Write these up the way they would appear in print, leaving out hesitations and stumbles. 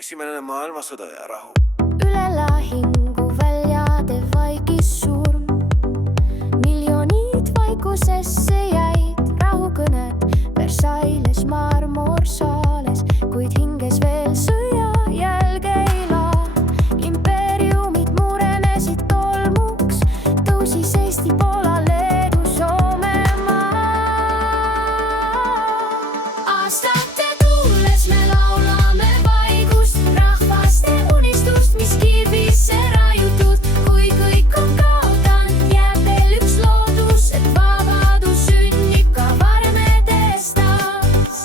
Esimene maailmasõda ja rahu. Üle lahingu väljade vaikis surm. Miljonid vaikusesse jäid rahukõned Versailles marmorsaales, kuid hinges veel sõja jälge ei laa. Impeeriumid murenesid tolmuks, tõusis Eesti, Poola, Leedu, Soomemaa. Aastate tuules me laulame vaikust, rahvaste unistust, mis kivisse raiutud. Kui kõik on kaotanud, jääb veel üks loodus, et vabadus sünnib ka varmedes taas.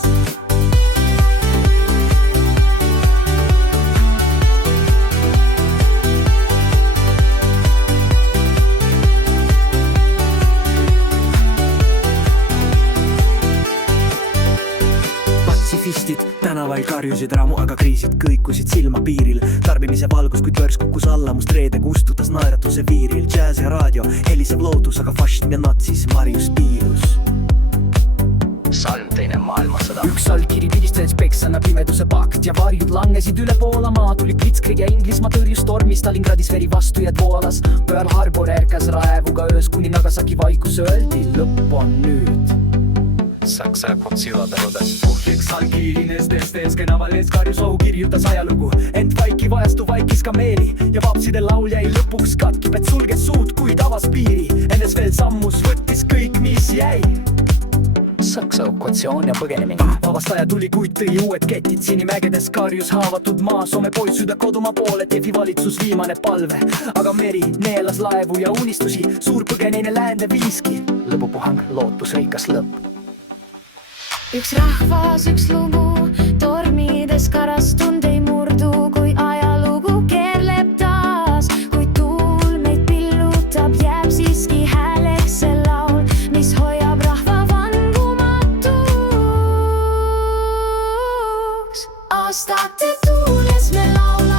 Patsifistid tänavail karjusid ramu, aga kriisid kõikusid silmapiiril. Tarbimise valgus, kuid võrs kukkus alla, must reede kustutas naeratuse viiril. Jazz ja raadio, helisev loodus, aga fašism ja natsis Marius piirus. Salm teine maailmasõda. Üks allkiri pidistas peksana pimeduse pakt ja varjud langesid üle Poola maa. Tuli Blitzkrieg ja Inglismaa tõrjus tormi, Stalingradis veri vastujad voolas. Pearl Harbor ärkas raevuga öös, kuni Nagasaki vaikus öeldi, lõpp on nüüd. Saksa potsila terudes. Puhliks allkirines teestes kenavalees karjus ohu kirjutas ajalugu. Ent vaiki vajastu vaikis ka meeli ja vapside laul jäi lõpuks katki. Pet sulges suud, kuid avas piiri. Ennes veel sammus võttis kõik, mis jäi. Saksa okupatsioon ja põgenemine. Vabastaja tuli, kuid tõi uued ketid. Sinimägedes karjus haavatud maa. Soome poiss süda kodumaa poole, Tefi valitsus viimane palve. Aga meri neelas laevu ja unistusi. Suur põgeneine läände viiski. Lõpupuhang, lootusrikas lõpp. Üks rahvas, üks lugu, tormides karastund ei murdu, kui ajalugu keerleb taas. Kui tuul meid pillutab, jääb siiski hääleks see laul, mis hoiab rahva vangumatuks. Aastate tuules me laulame